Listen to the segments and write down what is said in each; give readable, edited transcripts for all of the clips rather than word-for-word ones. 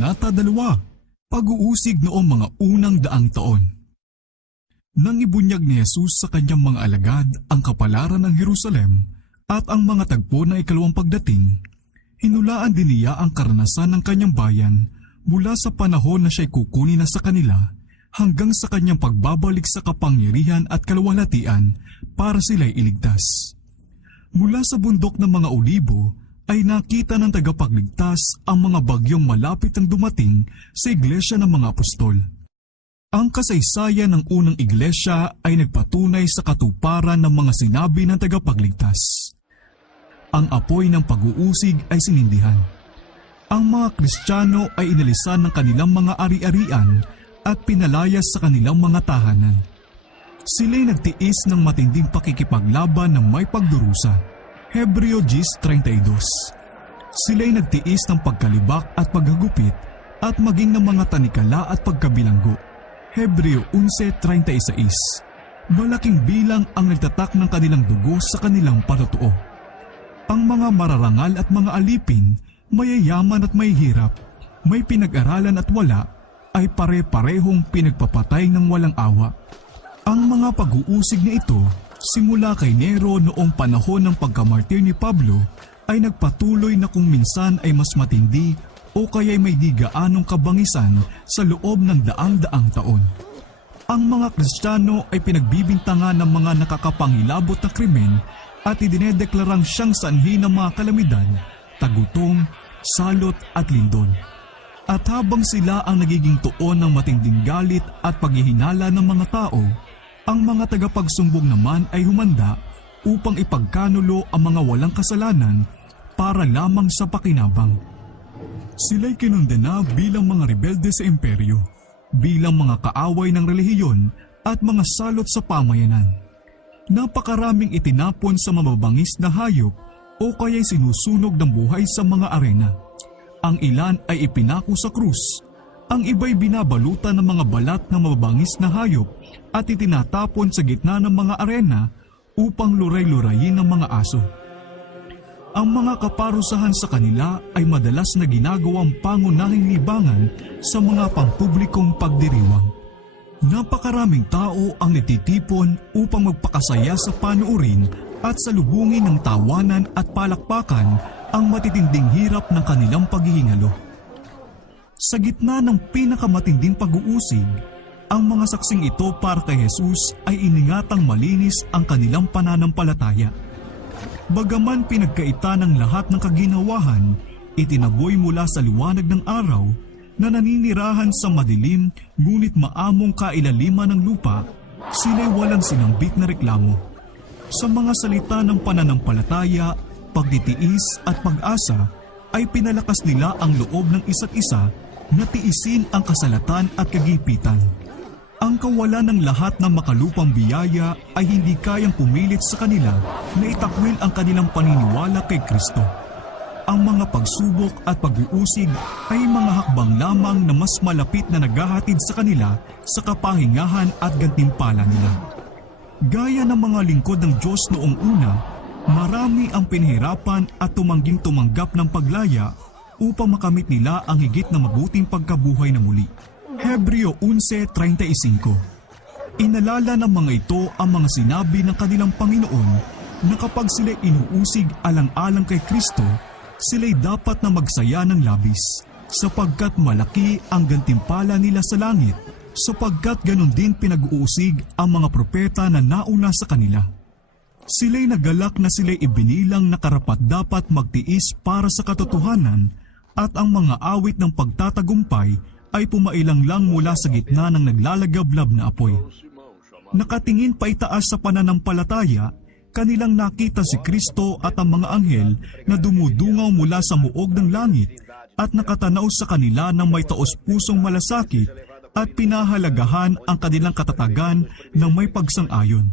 Kabanata 2, Pag-uusig noong mga unang daang taon. Nang ibunyag ni Jesus sa kanyang mga alagad ang kapalaran ng Jerusalem at ang mga tagpo na ikalawang pagdating, hinulaan din niya ang karanasan ng kanyang bayan mula sa panahon na siya'y kukunin na sa kanila hanggang sa kanyang pagbabalik sa kapangyarihan at kaluwalhatian para sila'y iligtas. Mula sa bundok ng mga olibo ay nakita ng tagapagligtas ang mga bagyong malapit ang dumating sa iglesia ng mga apostol. Ang kasaysayan ng unang iglesia ay nagpatunay sa katuparan ng mga sinabi ng tagapagligtas. Ang apoy ng pag-uusig ay sinindihan. Ang mga Kristiyano ay inalisan ng kanilang mga ari-arian at pinalayas sa kanilang mga tahanan. Sila'y nagtiis ng matinding pakikipaglaban ng may pagdurusa. Hebreo 10:32. Sila'y nagtiis ng pagkalibak at paghagupit at maging ng mga tanikala at pagkabilanggo. Hebreo 11:36. Malaking bilang ang nagtatak ng kanilang dugo sa kanilang patotoo. Ang mga mararangal at mga alipin, mayayaman at may hirap, may pinag-aralan at wala, ay pare-parehong pinagpapatay ng walang awa. Ang mga pag-uusig na ito, simula kay Nero noong panahon ng pagkamartir ni Pablo, ay nagpatuloy na kung minsan ay mas matindi o kaya'y may di gaanong kabangisan sa loob ng daang-daang taon. Ang mga Kristiyano ay pinagbibintangan ng mga nakakapangilabot na krimen at idinedeklarang siyang sanhi ng mga kalamidad, tagutom, salot at lindol. At habang sila ang nagiging tuon ng matinding galit at paghihinala ng mga tao, ang mga tagapagsumbong naman ay humanda upang ipagkanulo ang mga walang kasalanan para lamang sa pakinabang. Sila'y kinundena bilang mga rebelde sa imperyo, bilang mga kaaway ng relihiyon at mga salot sa pamayanan. Napakaraming itinapon sa mababangis na hayop o kaya'y sinusunog ng buhay sa mga arena. Ang ilan ay ipinako sa krus. Ang iba'y binabalutan ng mga balat ng mababangis na hayop at itinatapon sa gitna ng mga arena upang luray-lurayin ng mga aso. Ang mga kaparusahan sa kanila ay madalas na ginagawang pangunahing libangan sa mga pampublikong pagdiriwang. Napakaraming tao ang natitipon upang magpakasaya sa panuurin at salubungin ng tawanan at palakpakan ang matitinding hirap ng kanilang paghihingalo. Sa gitna ng pinakamatinding pag-uusig, ang mga saksing ito para kay Jesus ay iningatang malinis ang kanilang pananampalataya. Bagaman pinagkaita ng lahat ng kaginawahan, itinaboy mula sa liwanag ng araw na naninirahan sa madilim ngunit maamong kailaliman ng lupa, sila'y walang sinambit na reklamo. Sa mga salita ng pananampalataya, pagtitiis at pag-asa, ay pinalakas nila ang loob ng isa't isa na tiisin ang kasalatan at kagipitan. Ang kawalan ng lahat ng makalupang biyaya ay hindi kayang pumilit sa kanila na itakwil ang kanilang paniniwala kay Kristo. Ang mga pagsubok at pag-uusig ay mga hakbang lamang na mas malapit na naghahatid sa kanila sa kapahingahan at gantimpala nila. Gaya ng mga lingkod ng Diyos noong una, marami ang pinahirapan at tumangging tumanggap ng paglaya upang makamit nila ang higit na mabuting pagkabuhay na muli. Hebreo 11:35. Inalala ng mga ito ang mga sinabi ng kanilang Panginoon na kapag sila'y inuusig alang-alang kay Kristo, sila'y dapat na magsaya ng labis, sapagkat malaki ang gantimpala nila sa langit, sapagkat ganon din pinag-uusig ang mga propeta na nauna sa kanila. Sila'y nagalak na sila'y ibinilang na karapat-dapat magtiis para sa katotohanan, at ang mga awit ng pagtatagumpay ay pumailang lang mula sa gitna ng naglalagablab na apoy. Nakatingin pa itaas sa pananampalataya, kanilang nakita si Kristo at ang mga anghel na dumudungaw mula sa muog ng langit at nakatanaw sa kanila ng may taos-pusong malasakit at pinahalagahan ang kanilang katatagan ng may pagsang-ayon.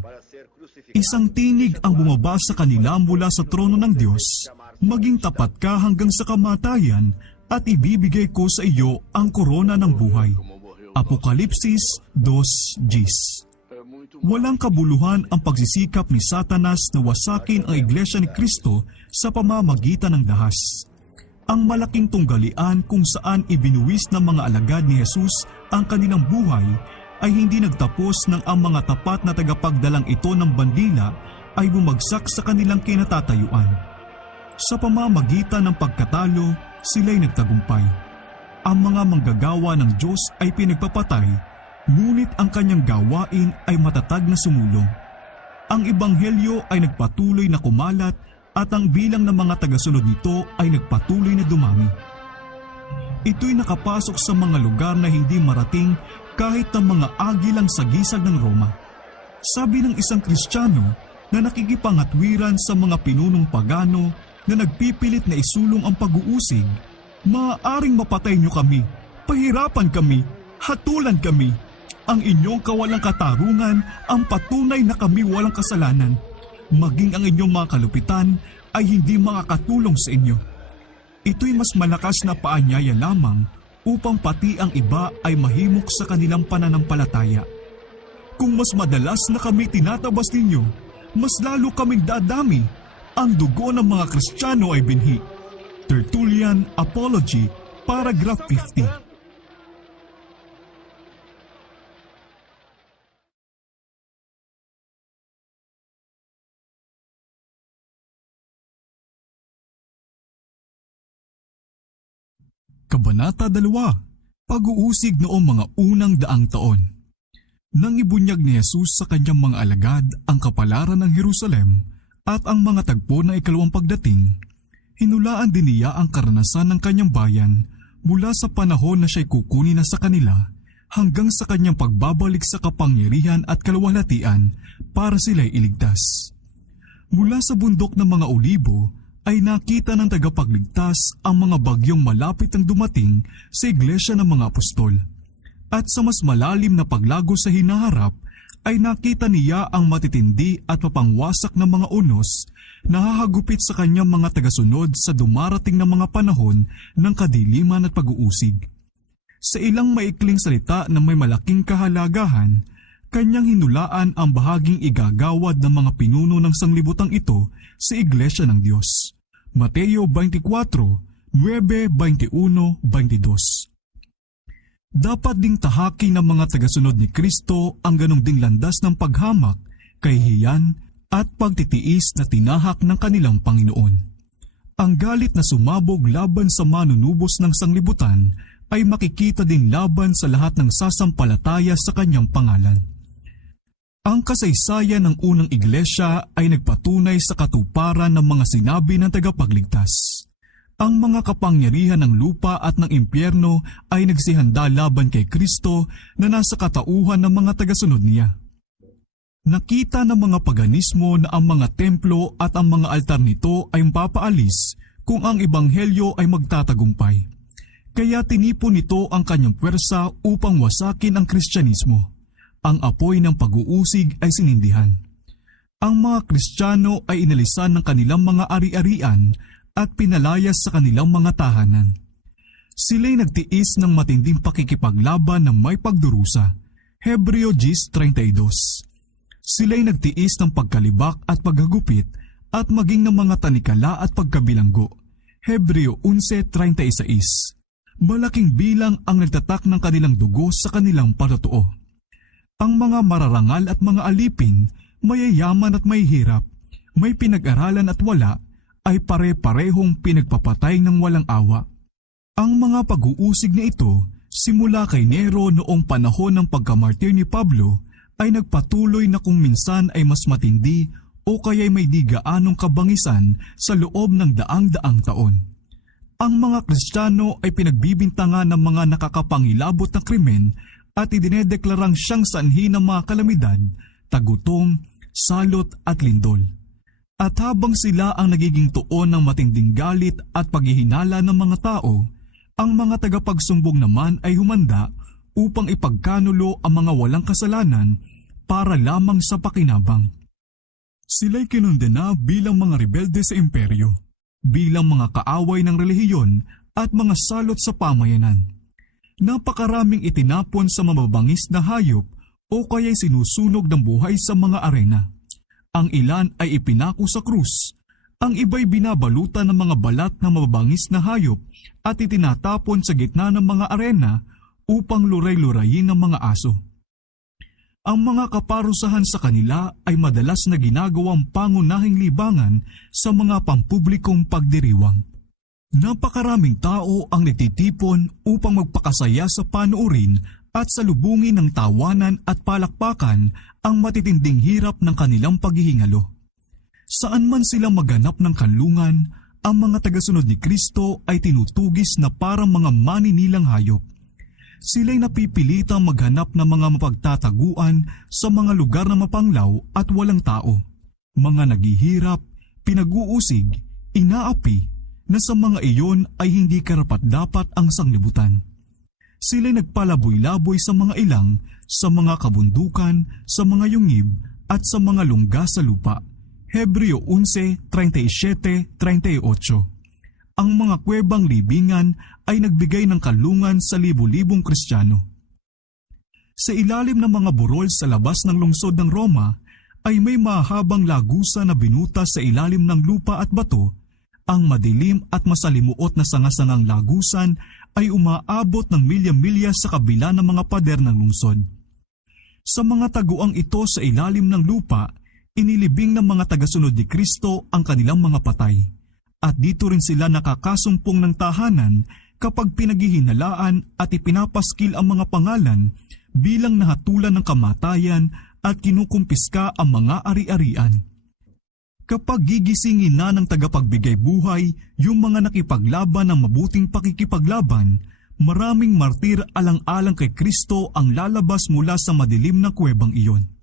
Isang tinig ang bumaba sa kanila mula sa trono ng Diyos, maging tapat ka hanggang sa kamatayan at ibibigay ko sa iyo ang korona ng buhay. Apokalipsis 2:10. Walang kabuluhan ang pagsisikap ni Satanas na wasakin ang iglesia ni Kristo sa pamamagitan ng dahas. ang malaking tunggalian kung saan ibinuwis ng mga alagad ni Jesus ang kanilang buhay ay hindi nagtapos nang ang mga tapat na tagapagdalang ito ng bandila ay bumagsak sa kanilang kinatatayuan. Sa pamamagitan ng pagkatalo, sila'y nagtagumpay. Ang mga manggagawa ng Diyos ay pinagpapatay, ngunit ang kanyang gawain ay matatag na sumulong. Ang ebanghelyo ay nagpatuloy na kumalat at ang bilang ng mga tagasunod nito ay nagpatuloy na dumami. Ito'y nakapasok sa mga lugar na hindi marating kahit ng mga agilang sagisag ng Roma. Sabi ng isang Kristiyano na nakikipangatwiran sa mga pinunong pagano na nagpipilit na isulong ang pag-uusig, "Maaaring mapatay niyo kami, pahirapan kami, hatulan kami. Ang inyong kawalang katarungan ang patunay na kami walang kasalanan. Maging ang inyong mga kalupitan ay hindi makakatulong sa inyo." Ito'y mas malakas na paanyaya lamang upang pati ang iba ay mahimok sa kanilang pananampalataya. Kung mas madalas na kami tinatabas ninyo, mas lalo kaming dadami. Ang dugo ng mga Kristiyano ay binhi. Tertullian Apology, paragraph 50. Kabanata 2, Pag-uusig noong mga unang daang taon. Nang ibunyag ni Jesus sa kanyang mga alagad ang kapalaran ng Jerusalem at ang mga tagpo na ikalawang pagdating, hinulaan din niya ang karanasan ng kanyang bayan mula sa panahon na siya'y kukunin na sa kanila hanggang sa kanyang pagbabalik sa kapangyarihan at kaluwalhatian para sila'y iligtas. Mula sa bundok ng mga olibo, ay nakita ng tagapagligtas ang mga bagyong malapit ang dumating sa iglesia ng mga apostol. At sa mas malalim na paglago sa hinaharap, ay nakita niya ang matitindi at mapangwasak na mga unos na hahagupit sa kanyang mga tagasunod sa dumarating na mga panahon ng kadiliman at pag-uusig. Sa ilang maikling salita na may malaking kahalagahan, kanyang hinulaan ang bahaging igagawad ng mga pinuno ng sanglibutang ito sa iglesia ng Diyos. Mateo 24, 9, 21, 22. Dapat ding tahaki ng mga tagasunod ni Kristo ang ganong ding landas ng paghamak, kahihiyan at pagtitiis na tinahak ng kanilang Panginoon. Ang galit na sumabog laban sa manunubos ng sanglibutan ay makikita din laban sa lahat ng sasampalataya sa kanyang pangalan. Ang kasaysayan ng unang iglesia ay nagpatunay sa katuparan ng mga sinabi ng tagapagligtas. Ang mga kapangyarihan ng lupa at ng impyerno ay nagsihanda laban kay Kristo na nasa katauhan ng mga tagasunod niya. Nakita ng mga paganismo na ang mga templo at ang mga altar nito ay mapapaalis kung ang ebanghelyo ay magtatagumpay. Kaya tinipon nito ang kanyang pwersa upang wasakin ang Kristyanismo. Ang apoy ng pag-uusig ay sinindihan. Ang mga Kristiyano ay inalisan ng kanilang mga ari-arian at pinalayas sa kanilang mga tahanan. Sila'y nagtiis ng matinding pakikipaglaban na may pagdurusa. Hebreo 10:32. Sila'y nagtiis ng pagkalibak at paghagupit at maging ng mga tanikala at pagkabilanggo. Hebreo 11:36. Malaking bilang ang nagtatak ng kanilang dugo sa kanilang patotoo. Ang mga mararangal at mga alipin, mayayaman at may hirap, may pinag-aralan at wala, ay pare-parehong pinagpapatay ng walang awa. Ang mga pag-uusig na ito, simula kay Nero noong panahon ng pagkamartir ni Pablo, ay nagpatuloy na kung minsan ay mas matindi o kaya'y may di gaanong kabangisan sa loob ng daang-daang taon. Ang mga Kristiyano ay pinagbibintangan ng mga nakakapangilabot na krimen at idinedeklarang siyang sanhi ng mga kalamidad, tagutom, salot at lindol. At habang sila ang nagiging tuon ng matinding galit at paghihinala ng mga tao, ang mga tagapagsumbong naman ay humanda upang ipagkanulo ang mga walang kasalanan para lamang sa pakinabang. Sila'y kinundena bilang mga rebelde sa imperyo, bilang mga kaaway ng relihiyon at mga salot sa pamayanan. Napakaraming itinapon sa mababangis na hayop o kaya'y sinusunog ng buhay sa mga arena. Ang ilan ay ipinako sa krus, Ang iba'y binabalutan ng mga balat na mababangis na hayop at itinatapon sa gitna ng mga arena upang luray-lurayin ng mga aso. Ang mga kaparusahan sa kanila ay madalas na ginagawang pangunahing libangan sa mga pampublikong pagdiriwang. Napakaraming tao ang nagtitipon upang magpakasaya sa panuorin at salubungin ng tawanan at palakpakan ang matitinding hirap ng kanilang paghihingalo. Saan man sila maghanap ng kanlungan, ang mga tagasunod ni Kristo ay tinutugis na parang mga maninilang hayop. Sila'y napipilitang maghanap ng mga mapagtataguan sa mga lugar na mapanglaw at walang tao. Mga naghihirap, pinag-uusig, inaapi, na sa mga iyon ay hindi karapat-dapat ang sanglibutan. Sila'y nagpalaboy-laboy sa mga ilang, sa mga kabundukan, sa mga yungib, at sa mga lungga sa lupa. Hebreo 11:37-38. Ang mga kuwebang libingan ay nagbigay ng kalungan sa libu-libong Kristiyano. Sa ilalim ng mga burol sa labas ng lungsod ng Roma ay may mahabang lagusa na binutas sa ilalim ng lupa at bato. Ang madilim at masalimuot na sangasangang lagusan ay umaabot ng milya-milya sa kabila ng mga pader ng lungsod. Sa mga taguang ito sa ilalim ng lupa, inilibing ng mga tagasunod ni Kristo ang kanilang mga patay. At dito rin sila nakakasumpong ng tahanan kapag pinaghihinalaan at ipinapaskil ang mga pangalan bilang nahatulan ng kamatayan at kinukumpiska ang mga ari-arian. Kapag gigisingin na ng tagapagbigay buhay yung mga nakipaglaban ng mabuting pakikipaglaban, maraming martir alang-alang kay Kristo ang lalabas mula sa madilim na kuwebang iyon.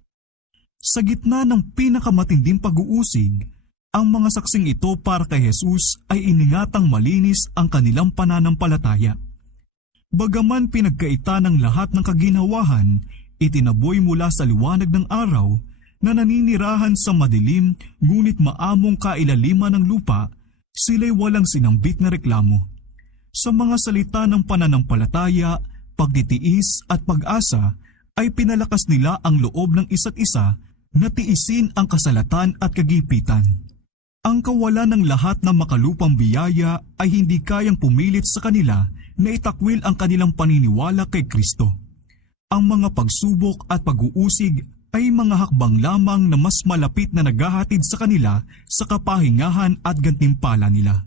Sa gitna ng pinakamatinding pag-uusig, ang mga saksing ito para kay Jesus ay iningatang malinis ang kanilang pananampalataya. Bagaman pinagkaita ng lahat ng kaginhawahan, itinaboy mula sa liwanag ng araw na naninirahan sa madilim ngunit maamong kailaliman ng lupa, sila'y walang sinambit na reklamo. Sa mga salita ng pananampalataya, pagtitiis at pag-asa ay pinalakas nila ang loob ng isa't isa na tiisin ang kasalatan at kagipitan. Ang kawalan ng lahat ng makalupang biyaya ay hindi kayang pumilit sa kanila na itakwil ang kanilang paniniwala kay Kristo. Ang mga pagsubok at pag-uusig ay mga hakbang lamang na mas malapit na naghahatid sa kanila sa kapahingahan at gantimpala nila.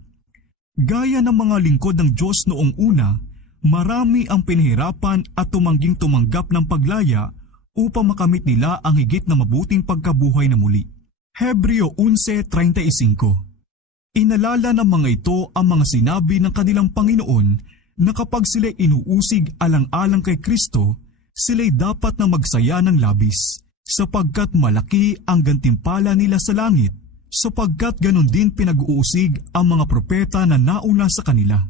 Gaya ng mga lingkod ng Diyos noong una, marami ang pinahirapan at tumangging tumanggap ng paglaya upang makamit nila ang higit na mabuting pagkabuhay na muli. Hebreo 11:35. Inalala ng mga ito ang mga sinabi ng kanilang Panginoon na kapag sila'y inuusig alang-alang kay Kristo, sila'y dapat na magsaya ng labis, sapagkat malaki ang gantimpala nila sa langit, sapagkat ganon din pinag-uusig ang mga propeta na nauna sa kanila.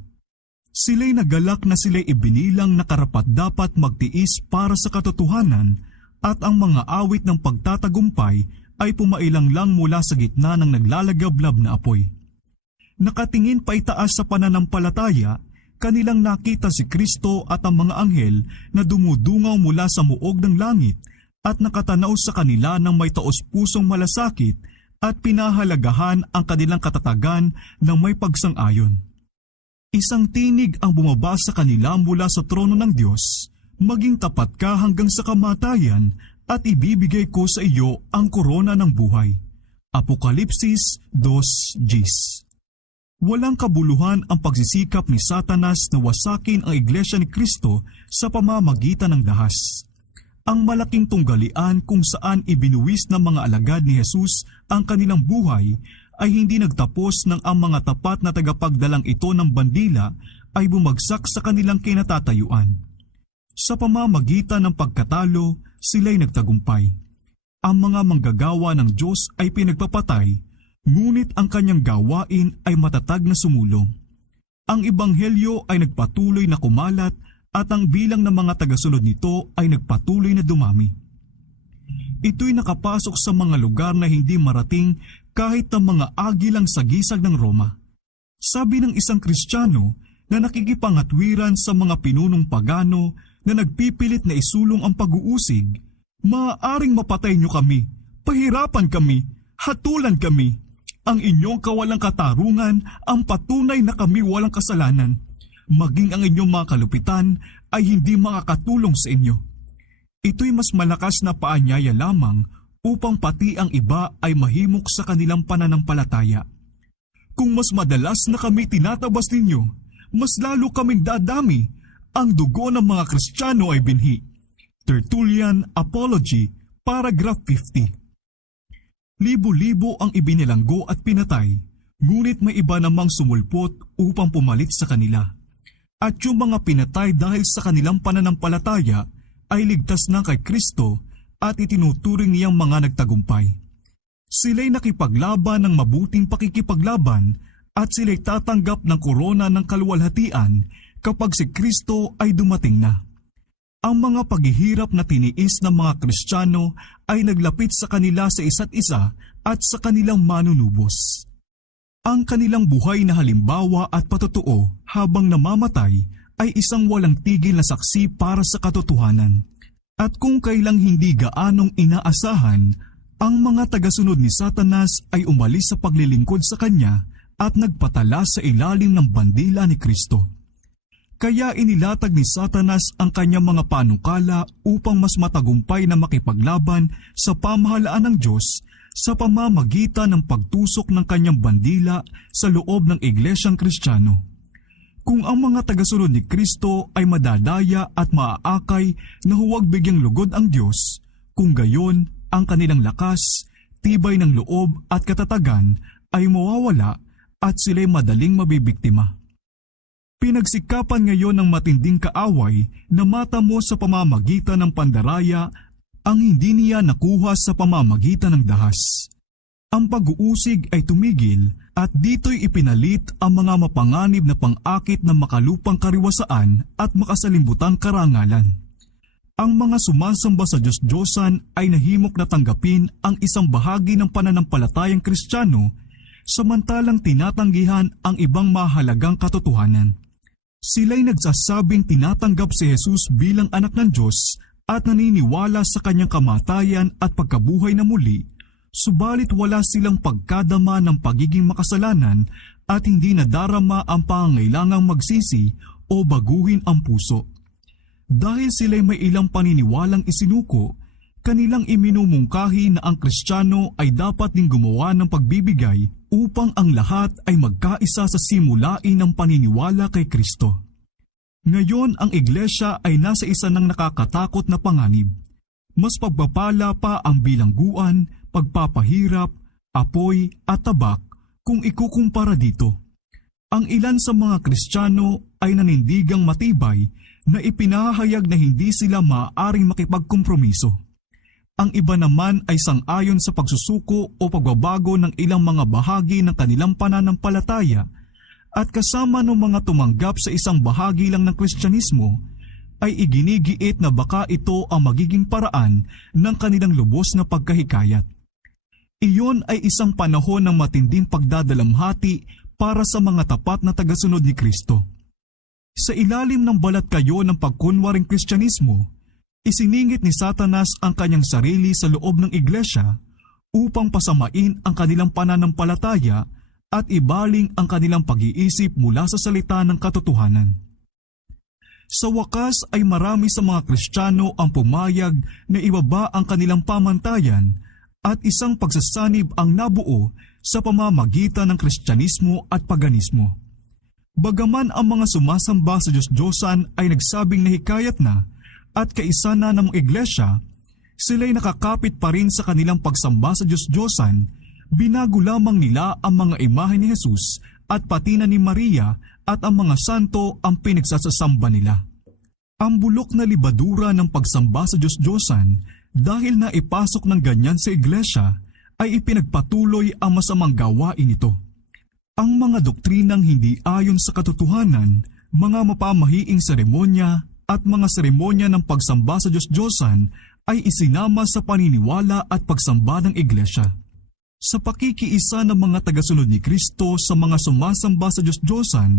Sila'y nagalak na sila'y ibinilang na karapat-dapat magtiis para sa katotohanan at ang mga awit ng pagtatagumpay ay pumailang lang mula sa gitna ng naglalagablab na apoy. Nakatingin pa itaas sa pananampalataya, kanilang nakita si Kristo at ang mga anghel na dumudungaw mula sa muog ng langit at nakatanaw sa kanila ng may taos-pusong malasakit at pinahalagahan ang kanilang katatagan ng may pagsang-ayon. Isang tinig ang bumaba sa kanila mula sa trono ng Diyos, maging tapat ka hanggang sa kamatayan at ibibigay ko sa iyo ang korona ng buhay. Apokalipsis 2:10. Walang kabuluhan ang pagsisikap ni Satanas na wasakin ang Iglesia ni Kristo sa pamamagitan ng dahas. Ang malaking tunggalian kung saan ibinuwis ng mga alagad ni Jesus ang kanilang buhay ay hindi nagtapos nang ang mga tapat na tagapagdalang ito ng bandila ay bumagsak sa kanilang kinatatayuan. Sa pamamagitan ng pagkatalo, sila'y nagtagumpay. Ang mga manggagawa ng Diyos ay pinagpapatay, ngunit ang kanyang gawain ay matatag na sumulong. Ang ebanghelyo ay nagpatuloy na kumalat at ang bilang ng mga tagasunod nito ay nagpatuloy na dumami. Ito'y nakapasok sa mga lugar na hindi marating kahit ng mga agilang sagisag ng Roma. Sabi ng isang Kristiyano na nakikipangatwiran sa mga pinunong pagano na nagpipilit na isulong ang pag-uusig, maaaring mapatay niyo kami, pahirapan kami, hatulan kami. Ang inyong kawalang katarungan ang patunay na kami walang kasalanan. Maging ang inyong mga kalupitan ay hindi makakatulong sa inyo. Ito'y mas malakas na paanyaya lamang upang pati ang iba ay mahimok sa kanilang pananampalataya. Kung mas madalas na kami tinatabas ninyo, mas lalo kaming dadami. Ang dugo ng mga Kristiyano ay binhi. Tertullian Apology, paragraph 50. Libo-libo ang ibinilanggo at pinatay, ngunit may iba namang sumulpot upang pumalit sa kanila. At yung mga pinatay dahil sa kanilang pananampalataya ay ligtas na kay Kristo at itinuturing niyang mga nagtagumpay. Sila'y nakipaglaban ng mabuting pakikipaglaban at sila'y tatanggap ng korona ng kaluwalhatian kapag si Kristo ay dumating na. Ang mga paghihirap na tiniis ng mga Kristiyano ay naglapit sa kanila sa isa't isa at sa kanilang manunubos. Ang kanilang buhay na halimbawa at patotoo habang namamatay ay isang walang tigil na saksi para sa katotohanan. At kung kailang hindi gaanong inaasahan, ang mga tagasunod ni Satanas ay umalis sa paglilingkod sa kanya at nagpatala sa ilalim ng bandila ni Kristo. Kaya inilatag ni Satanas ang kanyang mga panukala upang mas matagumpay na makipaglaban sa pamahalaan ng Diyos sa pamamagitan ng pagtusok ng kanyang bandila sa loob ng Iglesyang Kristiyano. Kung ang mga tagasunod ni Kristo ay madadaya at maaakay na huwag bigyang lugod ang Diyos, kung gayon, ang kanilang lakas, tibay ng loob at katatagan ay mawawala at sila'y madaling mabibiktima. Pinagsikapan ngayon ng matinding kaaway na matamo sa pamamagitan ng pandaraya ang hindi niya nakuha sa pamamagitan ng dahas. Ang pag-uusig ay tumigil at dito'y ipinalit ang mga mapanganib na pang-akit ng makalupang kariwasaan at makasalimbutang karangalan. Ang mga sumasamba sa Diyos-Diyosan ay nahimok na tanggapin ang isang bahagi ng pananampalatayang Kristiyano samantalang tinatanggihan ang ibang mahalagang katotohanan. Sila'y nagsasabing tinatanggap si Jesus bilang anak ng Diyos at naniniwala sa kanyang kamatayan at pagkabuhay na muli, subalit wala silang pagkadama ng pagiging makasalanan at hindi nadarama ang pangangailangang magsisi o baguhin ang puso. Dahil sila'y may ilang paniniwalang isinuko, kanilang iminumungkahi na ang Kristiyano ay dapat ding gumawa ng pagbibigay upang ang lahat ay magkaisa sa simulain ng paniniwala kay Kristo. Ngayon ang Iglesia ay nasa isa ng nakakatakot na panganib. Mas pagpapala pa ang bilangguan, pagpapahirap, apoy at tabak kung ikukumpara dito. Ang ilan sa mga Kristiyano ay nanindigang matibay na ipinahayag na hindi sila maaaring makipagkompromiso. Ang iba naman ay sang-ayon sa pagsusuko o pagbabago ng ilang mga bahagi ng kanilang pananampalataya at kasama ng mga tumanggap sa isang bahagi lang ng Kristyanismo ay iginigiit na baka ito ang magiging paraan ng kanilang lubos na pagkahikayat. Iyon ay isang panahon ng matinding pagdadalamhati para sa mga tapat na tagasunod ni Kristo. Sa ilalim ng balat kayo ng pagkunwaring Kristyanismo, isiningit ni Satanas ang kanyang sarili sa loob ng Iglesia upang pasamain ang kanilang pananampalataya at ibaling ang kanilang pag-iisip mula sa salita ng katotohanan. Sa wakas ay marami sa mga Kristiyano ang pumayag na ibaba ang kanilang pamantayan at isang pagsasanib ang nabuo sa pamamagitan ng Kristyanismo at paganismo. Bagaman ang mga sumasamba sa Diyos-Diyosan ay nagsabing nahikayat na at kaisa na ng Iglesia, sila'y nakakapit pa rin sa kanilang pagsamba sa Diyos-Diyosan, binago lamang nila ang mga imahe ni Jesus at pati na ni Maria at ang mga santo ang pinagsasasamba nila. Ang bulok na libadura ng pagsamba sa Diyos-Diyosan dahil na ipasok ng ganyan sa Iglesia ay ipinagpatuloy ang masamang gawain nito. Ang mga doktrinang hindi ayon sa katotohanan, mga mapamahiing seremonya at mga seremonya ng pagsamba sa Diyos-Diyosan ay isinama sa paniniwala at pagsamba ng Iglesia. Sa pakikiisa ng mga tagasunod ni Kristo sa mga sumasamba sa Diyos-Diyosan,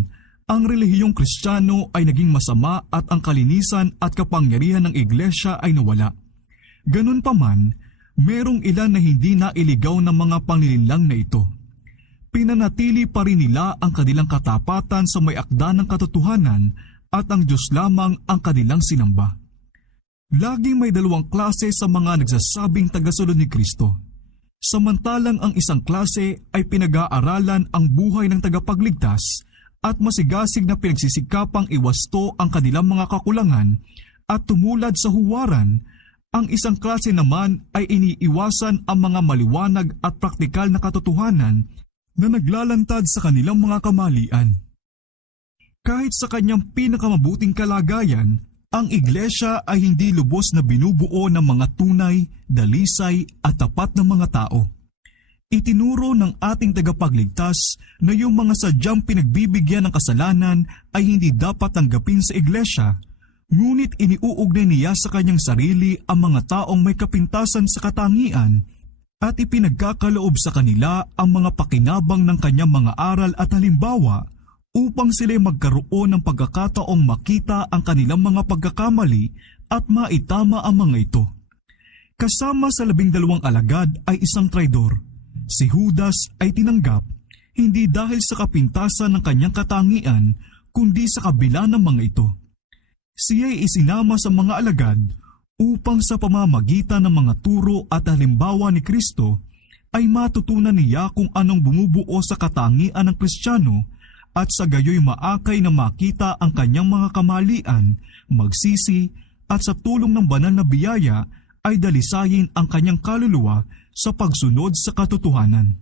ang relihiyong Kristiyano ay naging masama at ang kalinisan at kapangyarihan ng Iglesia ay nawala. Ganun pa man, merong ilan na hindi nailigaw ng mga panlilinlang na ito. Pinanatili pa rin nila ang kanilang katapatan sa may akda ng katotohanan at ang Diyos lamang ang kanilang sinamba. Laging may dalawang klase sa mga nagsasabing tagasunod ni Kristo. Samantalang ang isang klase ay pinag-aaralan ang buhay ng tagapagligtas at masigasig na pinagsisikapang iwasto ang kanilang mga kakulangan at tumulad sa huwaran, ang isang klase naman ay iniiwasan ang mga maliwanag at praktikal na katotohanan na naglalantad sa kanilang mga kamalian. Kahit sa kanyang pinakamabuting kalagayan, ang iglesia ay hindi lubos na binubuo ng mga tunay, dalisay at tapat na mga tao. Itinuro ng ating tagapagligtas na yung mga sadyang pinagbibigyan ng kasalanan ay hindi dapat tanggapin sa iglesia, ngunit iniuugnay niya sa kanyang sarili ang mga taong may kapintasan sa katangian at ipinagkakaloob sa kanila ang mga pakinabang ng kanyang mga aral at halimbawa upang sila magkaroon ng pagkakataong makita ang kanilang mga pagkakamali at maitama ang mga ito. Kasama sa 12 alagad ay isang traidor. Si Judas ay tinanggap, hindi dahil sa kapintasan ng kanyang katangian, kundi sa kabila ng mga ito. Siya ay isinama sa mga alagad upang sa pamamagitan ng mga turo at halimbawa ni Kristo ay matutunan niya kung anong bumubuo sa katangian ng Kristiyano at sa gayoy maakay na makita ang kanyang mga kamalian, magsisi at sa tulong ng banal na biyaya ay dalisayin ang kanyang kaluluwa sa pagsunod sa katotohanan.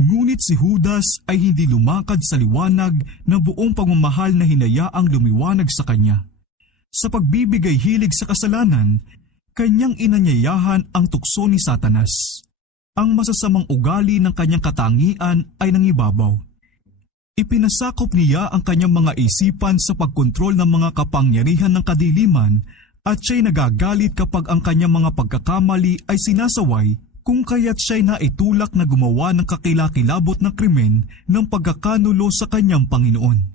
Ngunit si Judas ay hindi lumakad sa liwanag na buong pagmamahal na hinayaang lumiwanag sa kanya. Sa pagbibigay hilig sa kasalanan, kanyang inanyayahan ang tukso ni Satanas. Ang masasamang ugali ng kanyang katangian ay nangibabaw. Ipinasakop niya ang kanyang mga isipan sa pagkontrol ng mga kapangyarihan ng kadiliman at siya'y nagagalit kapag ang kanyang mga pagkakamali ay sinasaway kung kaya't siya'y naitulak na gumawa ng kakilakilabot na krimen ng pagkakanulo sa kanyang Panginoon.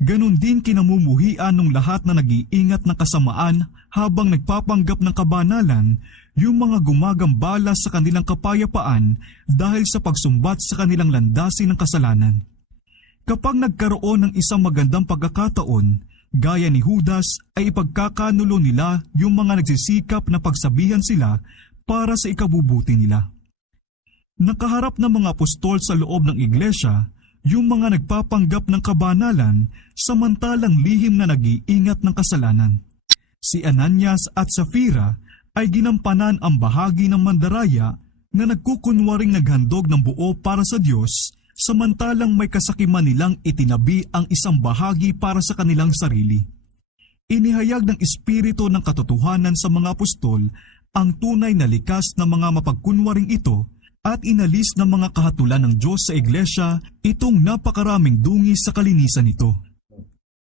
Ganon din kinamumuhian ng lahat na nag-iingat ng kasamaan habang nagpapanggap ng kabanalan, yung mga gumagambala sa kanilang kapayapaan dahil sa pagsumbat sa kanilang landasin ng kasalanan. Kapag nagkaroon ng isang magandang pagkakataon, gaya ni Judas ay ipagkakanulo nila yung mga nagsisikap na pagsabihan sila para sa ikabubuti nila. Nakaharap ng mga apostol sa loob ng iglesia, yung mga nagpapanggap ng kabanalan samantalang lihim na nag-iingat ng kasalanan. Si Ananias at Safira ay ginampanan ang bahagi ng mandaraya na nagkukunwaring naghandog ng buo para sa Diyos, samantalang may kasakiman nilang itinabi ang isang bahagi para sa kanilang sarili. Inihayag ng Espiritu ng katotohanan sa mga apostol ang tunay na likas na mga mapagkunwaring ito at inalis ng mga kahatulan ng Diyos sa iglesia itong napakaraming dungis sa kalinisan nito.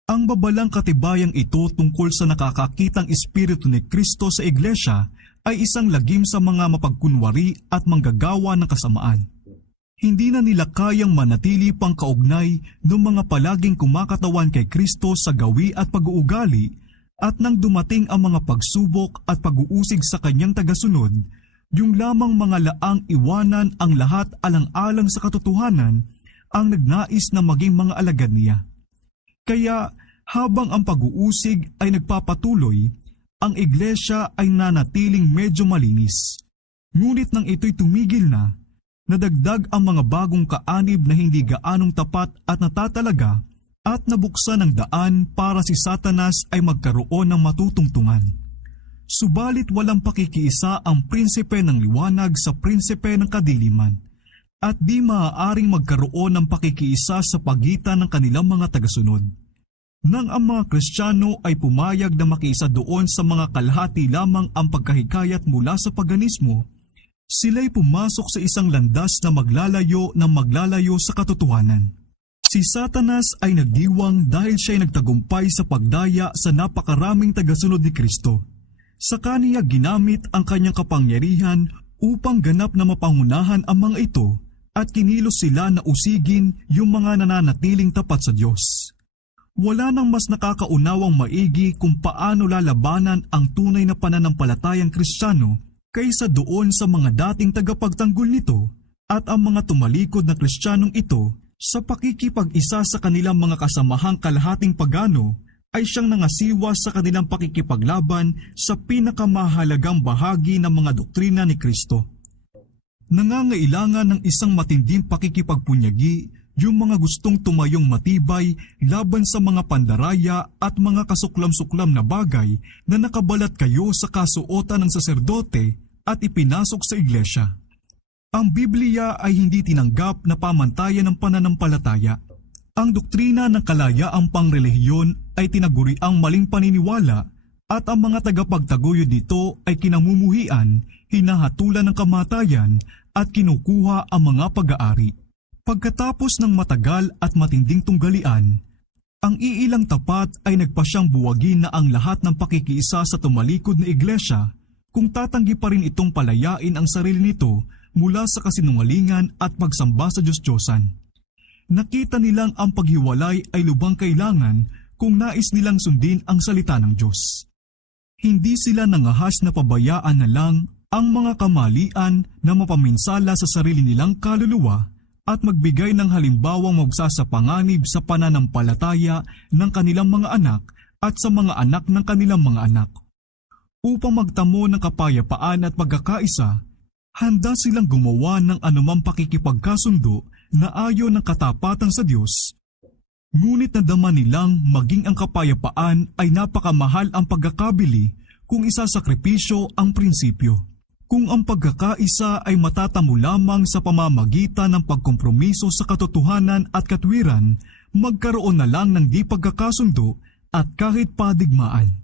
Ang babalang katibayang ito tungkol sa nakakakitang Espiritu ni Kristo sa iglesia ay isang lagim sa mga mapagkunwari at manggagawa ng kasamaan. Hindi na nila kayang manatili pang kaugnay ng mga palaging kumakatawan kay Kristo sa gawi at pag-uugali, at nang dumating ang mga pagsubok at pag-uusig sa kanyang tagasunod, yung lamang mga laang iwanan ang lahat alang-alang sa katotohanan ang nagnais na maging mga alagad niya. Kaya habang ang pag-uusig ay nagpapatuloy, ang iglesia ay nanatiling medyo malinis. Ngunit nang ito'y tumigil na, nadagdag ang mga bagong kaanib na hindi gaanong tapat at natatalaga at nabuksan ang daan para si Satanas ay magkaroon ng matutungtungan. Subalit walang pakikiisa ang prinsipe ng liwanag sa prinsipe ng kadiliman at di maaaring magkaroon ng pakikiisa sa pagitan ng kanilang mga tagasunod. Nang ang mga Kristiyano ay pumayag na makiisa doon sa mga kalahati lamang ang pagkahikayat mula sa paganismo, sila'y pumasok sa isang landas na maglalayo sa katotohanan. Si Satanas ay nagdiwang dahil siya'y nagtagumpay sa pagdaya sa napakaraming tagasunod ni Kristo. Sa kaniya ginamit ang kanyang kapangyarihan upang ganap na mapangunahan ang mga ito at kinilos sila na usigin yung mga nananatiling tapat sa Diyos. Wala nang mas nakakaunawang maigi kung paano lalabanan ang tunay na pananampalatayang Kristiyano kaysa doon sa mga dating tagapagtanggol nito at ang mga tumalikod na Kristiyanong ito sa pakikipag-isa sa kanilang mga kasamahang kalahating pagano ay siyang nangasiwa sa kanilang pakikipaglaban sa pinakamahalagang bahagi ng mga doktrina ni Kristo. Nangangailangan ng isang matinding pakikipagpunyagi yung mga gustong tumayong matibay laban sa mga pandaraya at mga kasuklam-suklam na bagay na nakabalat kayo sa kasuotan ng saserdote at ipinasok sa iglesia. Ang Biblia ay hindi tinanggap na pamantayan ng pananampalataya. Ang doktrina ng kalayaang pangrelihiyon ay tinaguriang maling paniniwala at ang mga tagapagtaguyod nito ay kinamumuhian, hinahatulan ng kamatayan at kinukuha ang mga pag-aari. Pagkatapos ng matagal at matinding tunggalian, ang iilang tapat ay nagpasyang buwagin na ang lahat ng pakikiisa sa tumalikod na iglesia kung tatanggi pa rin itong palayain ang sarili nito mula sa kasinungalingan at pagsamba sa Diyos-Diyosan. Nakita nilang ang paghiwalay ay lubang kailangan kung nais nilang sundin ang salita ng Diyos. Hindi sila nangahas na pabayaan na lang ang mga kamalian na mapaminsala sa sarili nilang kaluluwa at magbigay ng halimbawang magsasapanganib sa pananampalataya ng kanilang mga anak at sa mga anak ng kanilang mga anak. Upang magtamo ng kapayapaan at pagkakaisa, handa silang gumawa ng anumang pakikipagkasundo na ayon ng katapatan sa Diyos. Ngunit nadama nilang maging ang kapayapaan ay napakamahal ang pagkakabili kung isasakripisyo ang prinsipyo. Kung ang pagkakaisa ay matatamo lamang sa pamamagitan ng pagkompromiso sa katotohanan at katwiran, magkaroon na lang ng di pagkakasundo at kahit padigmaan.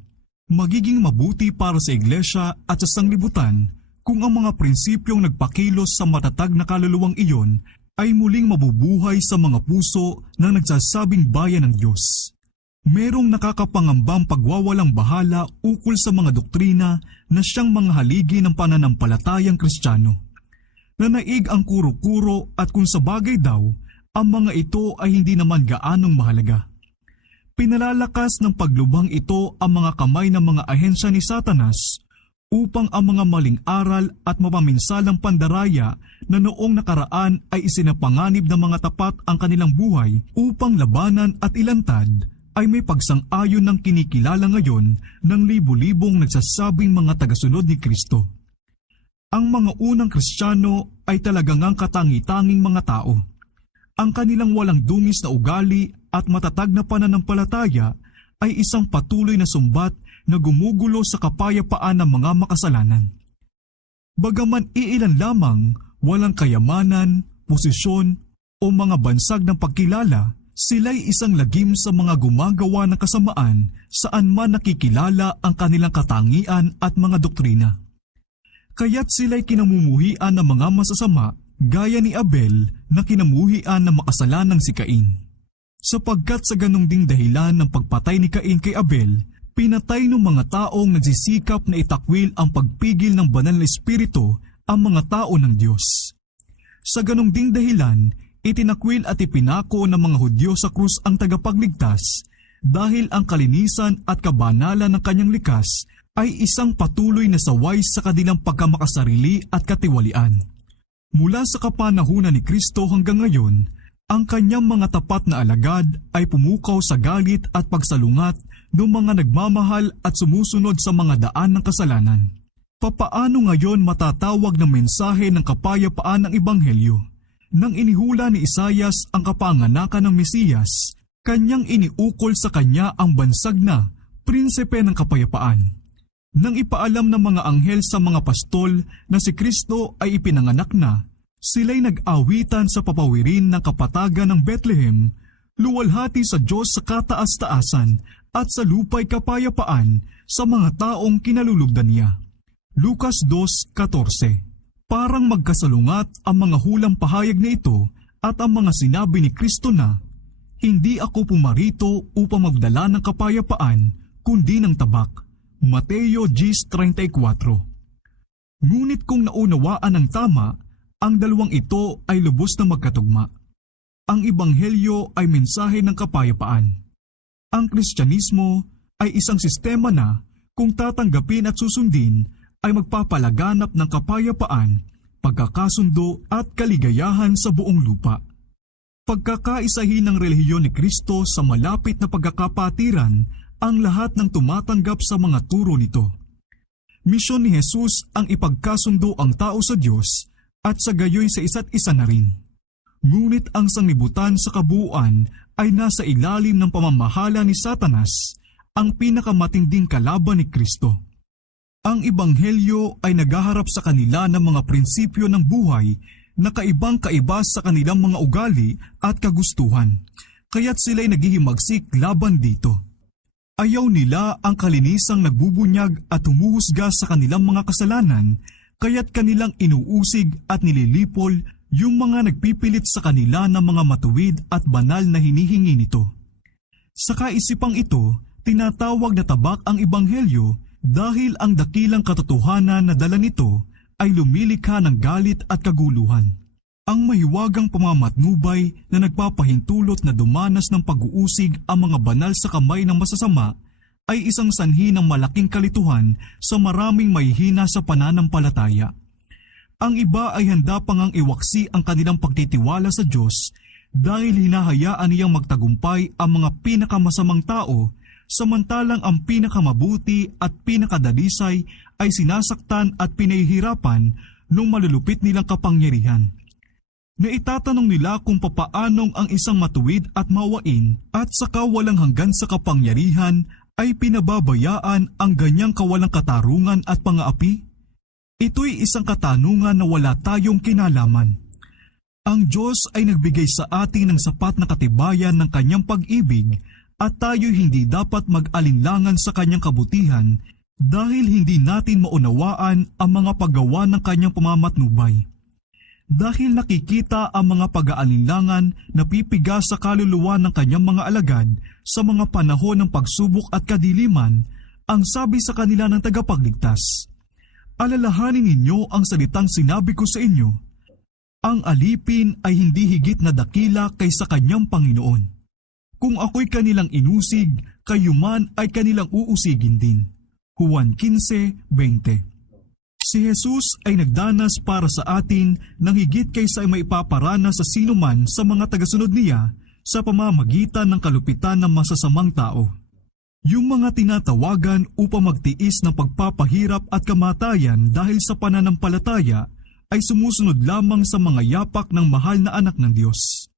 Magiging mabuti para sa iglesia at sa sanglibutan kung ang mga prinsipyong nagpakilos sa matatag na kaluluwang iyon ay muling mabubuhay sa mga puso ng nagsasabing bayan ng Diyos. Merong nakakapangambang pagwawalang bahala ukol sa mga doktrina na siyang mga haligi ng pananampalatayang Kristiyano. Nanaig ang kuro-kuro at kung sa bagay daw, ang mga ito ay hindi naman gaanong mahalaga. Pinalalakas ng paglubhang ito ang mga kamay ng mga ahensya ni Satanas upang ang mga maling aral at mapaminsalang pandaraya na noong nakaraan ay isinapanganib ng mga tapat ang kanilang buhay upang labanan at ilantad, ay may pagsang-ayon ng kinikilala ngayon ng libu-libong nagsasabing mga tagasunod ni Kristo. Ang mga unang Kristiyano ay talagang ang katangi-tanging mga tao. Ang kanilang walang dungis na ugali at matatag na pananampalataya ay isang patuloy na sumbat na gumugulo sa kapayapaan ng mga makasalanan. Bagaman iilan lamang, walang kayamanan, posisyon o mga bansag ng pagkilala, sila'y isang lagim sa mga gumagawa ng kasamaan saan man nakikilala ang kanilang katangian at mga doktrina. Kaya't sila'y kinamumuhian ng mga masasama gaya ni Abel na kinamuhian ng makasalanang si Cain. Sapagkat sa ganong ding dahilan ng pagpatay ni Cain kay Abel, pinatay ng mga taong nagsisikap na itakwil ang pagpigil ng banal na espiritu ang mga tao ng Diyos. Sa ganong ding dahilan, itinakwil at ipinako ng mga Hudyo sa krus ang tagapagligtas dahil ang kalinisan at kabanalan ng kanyang likas ay isang patuloy na saway sa kanilang pagkamakasarili at katiwalian. Mula sa kapanahunan ni Kristo hanggang ngayon, ang kanyang mga tapat na alagad ay pumukaw sa galit at pagsalungat ng mga nagmamahal at sumusunod sa mga daan ng kasalanan. Papaano ngayon matatawag na mensahe ng kapayapaan ng Ebanghelyo? Nang inihula ni Isayas ang kapanganakan ng Mesiyas, kanyang iniukol sa kanya ang bansag na prinsipe ng kapayapaan. Nang ipaalam ng mga anghel sa mga pastol na si Kristo ay ipinanganak na, sila'y nag-awitan sa papawirin ng kapatagan ng Bethlehem, luwalhati sa Diyos sa kataas-taasan at sa lupa'y kapayapaan sa mga taong kinalulugdan niya. Lucas 2:14. Parang magkasalungat ang mga hulang pahayag na ito at ang mga sinabi ni Kristo na, "Hindi ako pumarito upang magdala ng kapayapaan, kundi ng tabak." Mateo 10:34. Ngunit kung naunawaan ng tama, ang dalawang ito ay lubos na magkatugma. Ang Ebanghelyo ay mensahe ng kapayapaan. Ang Kristyanismo ay isang sistema na, kung tatanggapin at susundin, ay magpapalaganap ng kapayapaan pagkakasundo at kaligayahan sa buong lupa. Pagkakaisahin ng relihiyon ni Kristo sa malapit na pagkakapatiran ang lahat ng tumatanggap sa mga turo nito. Misyon ni Jesus ang ipagkasundo ang tao sa Diyos at sa gayoy sa isa't isa na rin. Ngunit ang sanglibutan sa kabuuan ay nasa ilalim ng pamamahala ni Satanas, ang pinakamatinding kalaban ni Kristo. Ang Ebanghelyo ay naghaharap sa kanila ng mga prinsipyo ng buhay na kaibang-kaiba sa kanilang mga ugali at kagustuhan, kaya't sila'y naghihimagsik laban dito. Ayaw nila ang kalinisang nagbubunyag at humuhusga sa kanilang mga kasalanan, kaya't kanilang inuusig at nililipol yung mga nagpipilit sa kanila ng mga matuwid at banal na hinihingi nito. Sa kaisipang ito, tinatawag na tabak ang Ebanghelyo dahil ang dakilang katotohanan na dala nito ay lumilikha ng galit at kaguluhan. Ang mahiwagang pamamatnubay na nagpapahintulot na dumanas ng pag-uusig ang mga banal sa kamay ng masasama ay isang sanhi ng malaking kalituhan sa maraming mahihina sa pananampalataya. Ang iba ay handa pa ngang iwaksi ang kanilang pagtitiwala sa Diyos dahil hinahayaan niyang magtagumpay ang mga pinakamasamang tao, samantalang ang pinakamabuti at pinakadalisay ay sinasaktan at pinahihirapan ng malulupit nilang kapangyarihan. Naitatanong nila kung papaanong ang isang matuwid at mawain at saka walang hanggan sa kapangyarihan ay pinababayaan ang ganyang kawalang katarungan at pangaapi? Ito'y isang katanungan na wala tayong kinalaman. Ang Diyos ay nagbigay sa atin ng sapat na katibayan ng kanyang pag-ibig at tayo hindi dapat mag-alinlangan sa kanyang kabutihan dahil hindi natin maunawaan ang mga paggawa ng kanyang pamamatnubay. Dahil nakikita ang mga pag-aalinlangan na pipiga sa kaluluwa ng kanyang mga alagad sa mga panahon ng pagsubok at kadiliman, ang sabi sa kanila ng tagapagligtas, "Alalahanin ninyo ang salitang sinabi ko sa inyo, ang alipin ay hindi higit na dakila kaysa kanyang Panginoon. Kung ako'y kanilang inusig, kayo man ay kanilang uusigin din." Juan 15:20. Si Jesus ay nagdanas para sa atin ng higit kaysa ay maipaparana sa sino man sa mga tagasunod niya sa pamamagitan ng kalupitan ng masasamang tao. Yung mga tinatawagan upang magtiis ng pagpapahirap at kamatayan dahil sa pananampalataya ay sumusunod lamang sa mga yapak ng mahal na anak ng Diyos.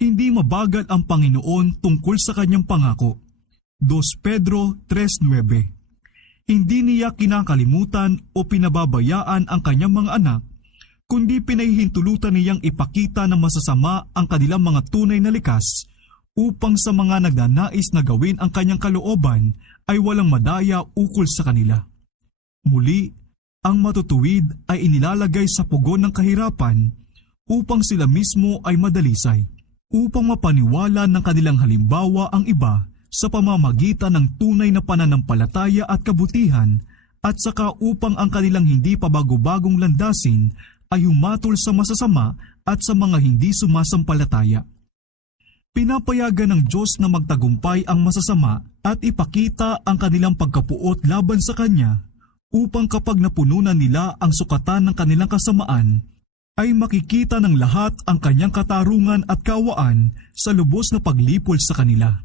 Hindi mabagal ang Panginoon tungkol sa kanyang pangako. 2 Pedro 3:9. Hindi niya kinakalimutan o pinababayaan ang kanyang mga anak, kundi pinahihintulutan niyang ipakita na masasama ang kanilang mga tunay na likas upang sa mga nagnanais na gawin ang kanyang kalooban ay walang madaya ukol sa kanila. Muli, ang matutuwid ay inilalagay sa pugon ng kahirapan upang sila mismo ay madalisay, upang mapaniwala ng kanilang halimbawa ang iba sa pamamagitan ng tunay na pananampalataya at kabutihan at saka upang ang kanilang hindi pabago-bagong landasin ay humatol sa masasama at sa mga hindi sumasampalataya. Pinapayagan ng Diyos na magtagumpay ang masasama at ipakita ang kanilang pagkapuot laban sa Kanya upang kapag napununan nila ang sukatan ng kanilang kasamaan, ay makikita ng lahat ang Kanyang katarungan at kaawaan sa lubos na paglipol sa kanila.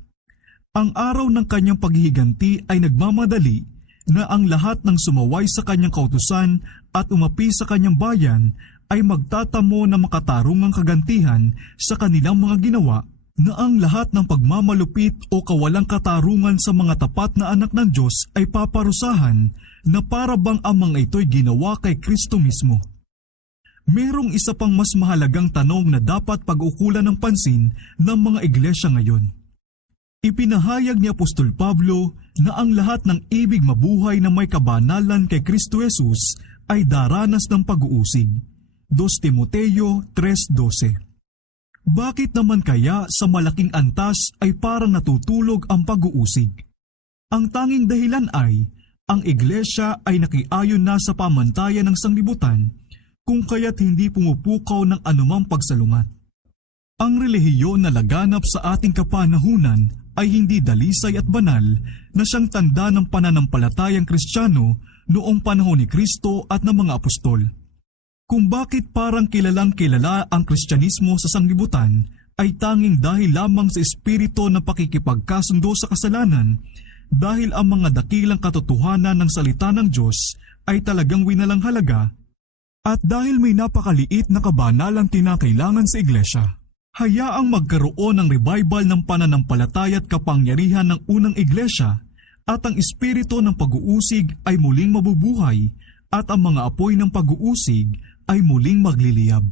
Ang araw ng kanyang paghihiganti ay nagmamadali na ang lahat ng sumaway sa kanyang kautusan at umapi sa kanyang bayan ay magtatamo ng makatarungang kagantihan sa kanilang mga ginawa, na ang lahat ng pagmamalupit o kawalang katarungan sa mga tapat na anak ng Diyos ay paparusahan na para bang ang mga ito'y ginawa kay Kristo mismo. Merong isa pang mas mahalagang tanong na dapat pag-ukulan ng pansin ng mga iglesia ngayon. Ipinahayag ni Apostol Pablo na ang lahat ng ibig mabuhay na may kabanalan kay Kristo Jesus ay daranas ng pag-uusig. 2 Timoteo 3:12. Bakit naman kaya sa malaking antas ay parang natutulog ang pag-uusig? Ang tanging dahilan ay, ang iglesia ay nakiayon na sa pamantayan ng sanglibutan, kung kaya't hindi pumupukaw ng anumang pagsalungat. Ang relihiyon na laganap sa ating kapanahunan ay hindi dalisay at banal na siyang tanda ng pananampalatayang Kristiyano noong panahon ni Kristo at ng mga apostol. Kung bakit parang kilalang kilala ang Kristyanismo sa sanglibutan ay tanging dahil lamang sa espiritu ng pakikipagkasundo sa kasalanan, dahil ang mga dakilang katotohanan ng salita ng Diyos ay talagang winalang halaga, at dahil may napakaliit na kabanalang tinakailangan sa iglesia. Hayaang magkaroon ng revival ng pananampalataya at kapangyarihan ng unang iglesia, at ang espiritu ng pag-uusig ay muling mabubuhay, at ang mga apoy ng pag-uusig ay muling magliliyab.